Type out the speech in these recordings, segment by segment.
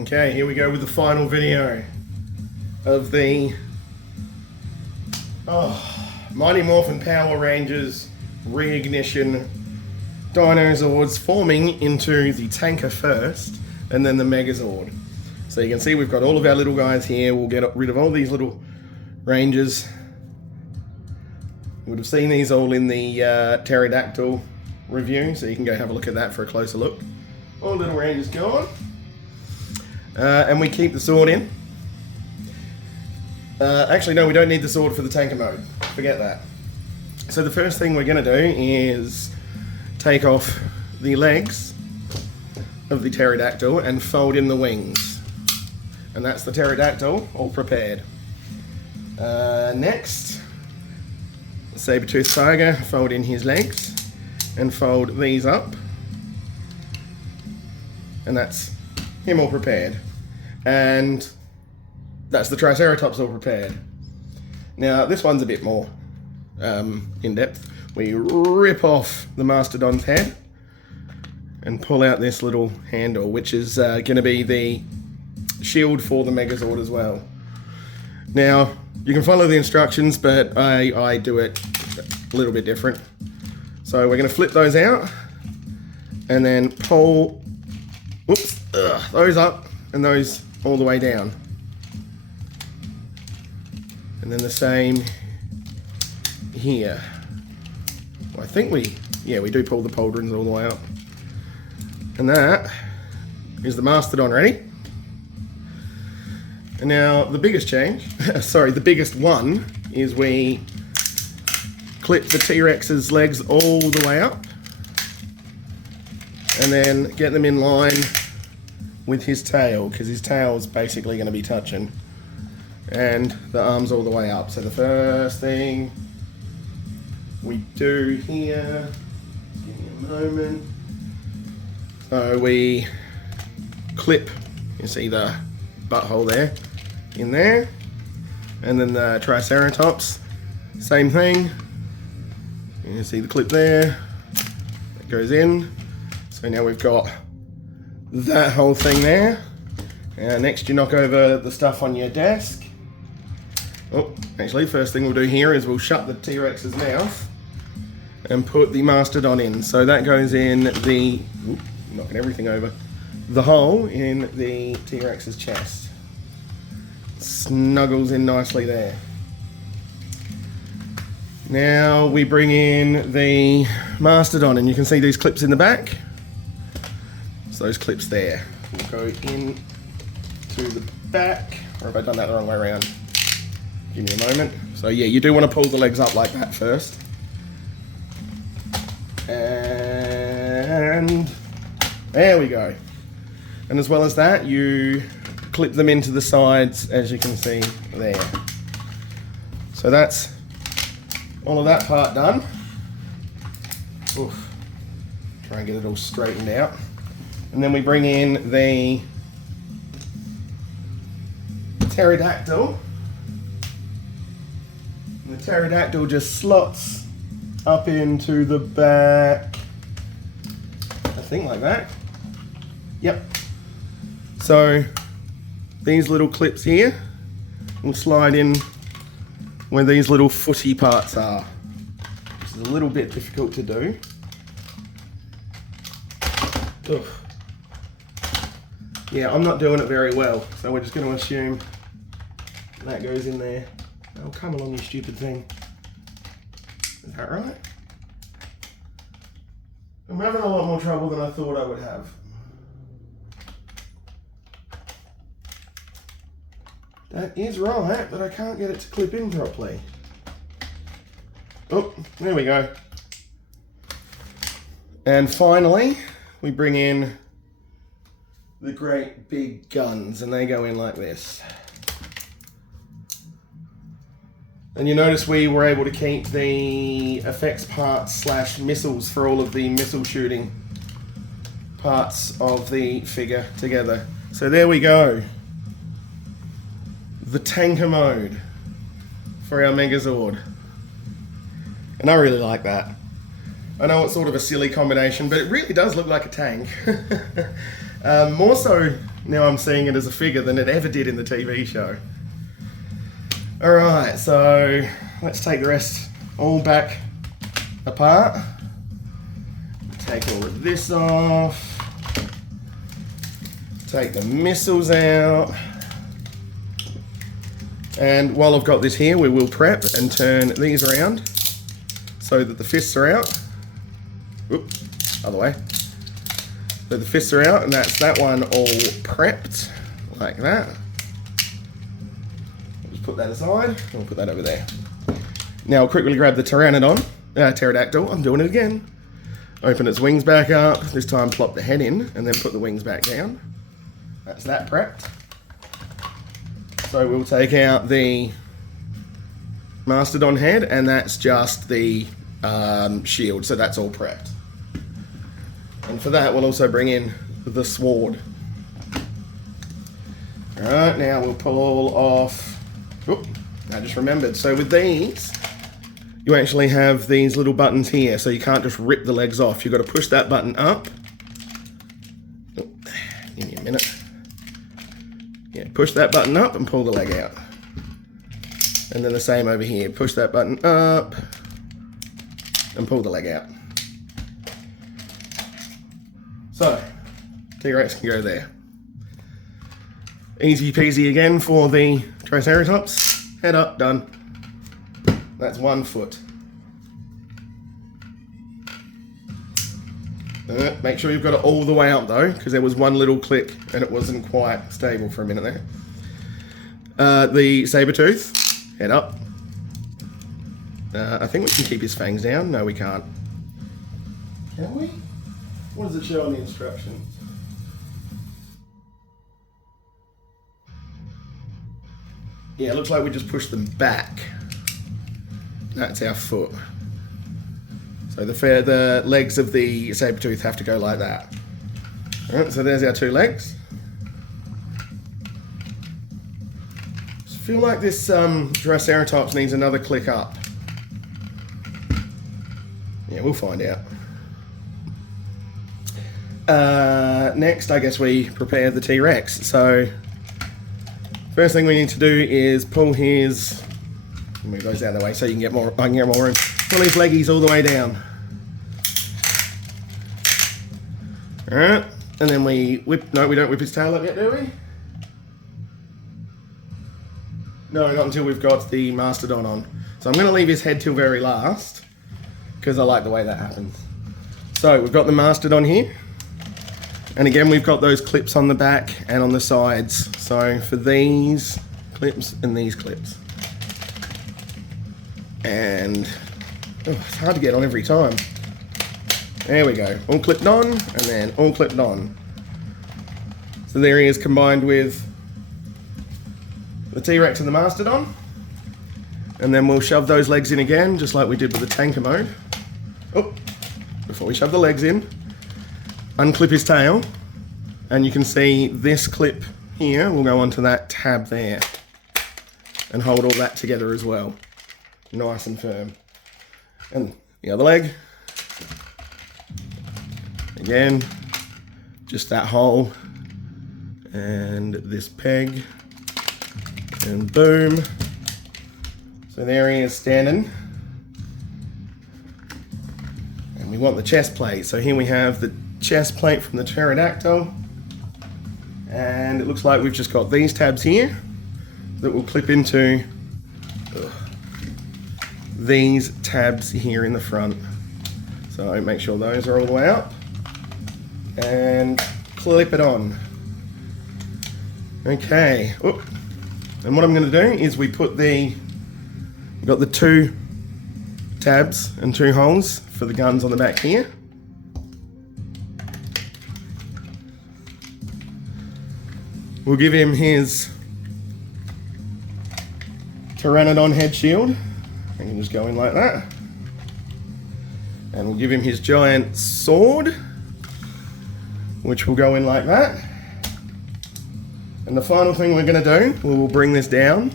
Okay, here we go with the final video of the Mighty Morphin Power Rangers Reignition Dinozords forming into the tanker first and then the Megazord. So you can see we've got all of our little guys here. We'll get rid of all these little Rangers. You would have seen these all in the pterodactyl review, so you can go have a look at that for a closer look. All little Rangers gone. And we keep the sword in. Actually, no, we don't need the sword for the tanker mode. Forget that. So the first thing we're going to do is take off the legs of the pterodactyl and fold in the wings. And that's the pterodactyl all prepared. Next, the saber-toothed tiger, fold in his legs and fold these up. And that's him all prepared. And that's the Triceratops all prepared. Now, this one's a bit more in depth. We rip off the Mastodon's head and pull out this little handle, which is going to be the shield for the Megazord as well. Now, you can follow the instructions, but I do it a little bit different. So we're going to flip those out and then pull those up and those all the way down. And then the same here. Well, I think we do pull the pauldrons all the way up. And that is the Mastodon ready. And now the biggest change, sorry, the biggest one is we clip the T-Rex's legs all the way up and then get them in line with his tail, because his tail's basically going to be touching, and the arms all the way up. So the first thing we do here, give me a moment. So we clip, you see the butthole there, in there, and then the Triceratops, same thing. You see the clip there, that goes in. So now we've got that whole thing there. Next you knock over the stuff on your desk. Oh, actually, first thing we'll do here is we'll shut the T-Rex's mouth and put the Mastodon in. So that goes in the, knocking everything over, the hole in the T-Rex's chest. Snuggles in nicely there. Now we bring in the Mastodon, and you can see these clips in the back. So those clips there will go in to the back. Or have I done that the wrong way around? Give me a moment. So yeah, you do want to pull the legs up like that first. And there we go. And as well as that, you clip them into the sides, as you can see there. So that's all of that part done. Oof. Try and get it all straightened out. And then we bring in the pterodactyl. And the pterodactyl just slots up into the back, I think like that. Yep. So these little clips here will slide in where these little footy parts are, which is a little bit difficult to do. Ugh. Yeah, I'm not doing it very well, so we're just going to assume that goes in there. Oh, come along, you stupid thing. Is that right? I'm having a lot more trouble than I thought I would have. That is right, but I can't get it to clip in properly. Oh, there we go. And finally, we bring in the great big guns, and they go in like this. And you notice we were able to keep the effects parts / missiles for all of the missile shooting parts of the figure together. So there we go. The tanker mode for our Megazord. And I really like that. I know it's sort of a silly combination, but it really does look like a tank. More so Now I'm seeing it as a figure than it ever did in the TV show. Alright, so let's take the rest all back apart. Take all of this off. Take the missiles out. And while I've got this here, we will prep and turn these around so that the fists are out. Oop, other way. So the fists are out, and that's that one all prepped, like that. I'll just put that aside, and we'll put that over there. Now I'll quickly grab the pterodactyl, I'm doing it again. Open its wings back up, this time plop the head in, and then put the wings back down. That's that prepped. So we'll take out the mastodon head, and that's just the shield, so that's all prepped. And for that, we'll also bring in the sword. Alright, now we'll pull off... Oop, I just remembered. So with these, you actually have these little buttons here, so you can't just rip the legs off. You've got to push that button up. Oh, give me a minute. Yeah, push that button up and pull the leg out. And then the same over here. Push that button up and pull the leg out. So, T-Rex can go there. Easy peasy again for the Triceratops. Head up, done. That's 1 foot. Make sure you've got it all the way up though, because there was one little click and it wasn't quite stable for a minute there. The saber-tooth, head up. I think we can keep his fangs down. No, we can't. Can we? What does it show on the instructions? Yeah, it looks like we just push them back. That's our foot. So the legs of the saber-tooth have to go like that. Alright, so there's our 2 legs. I feel like this Triceratops needs another click up. Yeah, we'll find out. Next, I guess we prepare the T-Rex. So, first thing we need to do is pull his... Move those out of the way so you can get more. I can get more room. Pull his leggies all the way down. All right, and then we whip. No, we don't whip his tail up yet, do we? No, not until we've got the mastodon on. So I'm going to leave his head till very last because I like the way that happens. So we've got the mastodon here. And again, we've got those clips on the back and on the sides. So for these clips and these clips. And it's hard to get on every time. There we go. All clipped on and then all clipped on. So there he is combined with the T-Rex and the mastodon. And then we'll shove those legs in again, just like we did with the tanker mode. Oh, before we shove the legs in, unclip his tail, and you can see this clip here will go onto that tab there and hold all that together as well. Nice and firm. And the other leg, again, just that hole and this peg, and boom. So there he is standing. And we want the chest plate. So here we have the chest plate from the pterodactyl. And it looks like we've just got these tabs here that will clip into these tabs here in the front. So make sure those are all the way up and clip it on. Okay. Oop. And what I'm going to do is we've got the 2 tabs and 2 holes for the guns on the back here. We'll give him his Pteranodon head shield. I can just go in like that. And we'll give him his giant sword, which will go in like that. And the final thing we're going to do, we'll bring this down.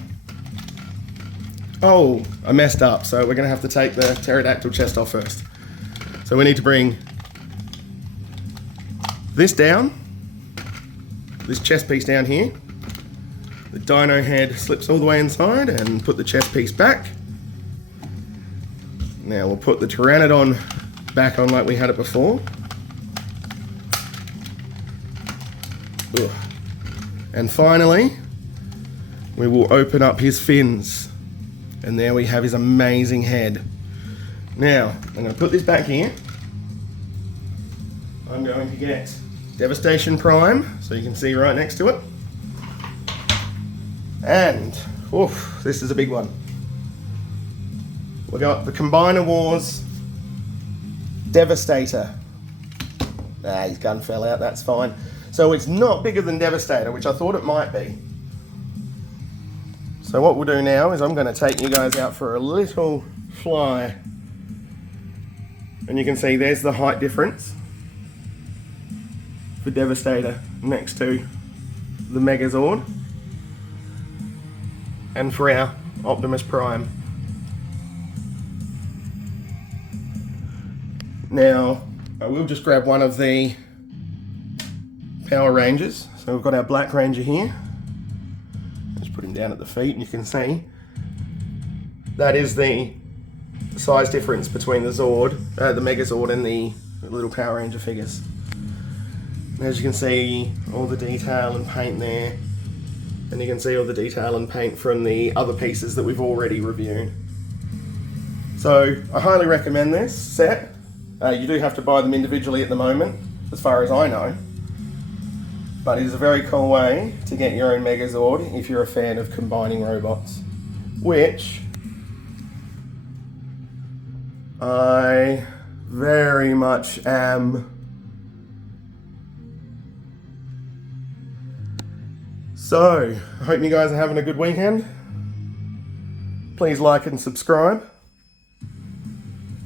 Oh, I messed up, so we're going to have to take the pterodactyl chest off first. So we need to bring this down, this chest piece down here. The dino head slips all the way inside, and put the chest piece back. Now we'll put the Pteranodon back on like we had it before. Ugh. And finally, we will open up his fins. And there we have his amazing head. Now, I'm going to put this back here. I'm going to get Devastation Prime, so you can see right next to it. And, oof, this is a big one. We got the Combiner Wars Devastator. Ah, his gun fell out, that's fine. So it's not bigger than Devastator, which I thought it might be. So what we'll do now is I'm going to take you guys out for a little fly. And you can see there's the height difference for Devastator next to the Megazord. And for our Optimus Prime. Now, I will just grab one of the Power Rangers. So we've got our Black Ranger here. Just put him down at the feet, and you can see that is the size difference between the Zord, the Megazord, and the little Power Ranger figures. And as you can see, all the detail and paint there, and you can see all the detail and paint from the other pieces that we've already reviewed. So I highly recommend this set. You do have to buy them individually at the moment, as far as I know. But it is a very cool way to get your own Megazord if you're a fan of combining robots, which I very much am. So, I hope you guys are having a good weekend. Please like and subscribe.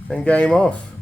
And game off.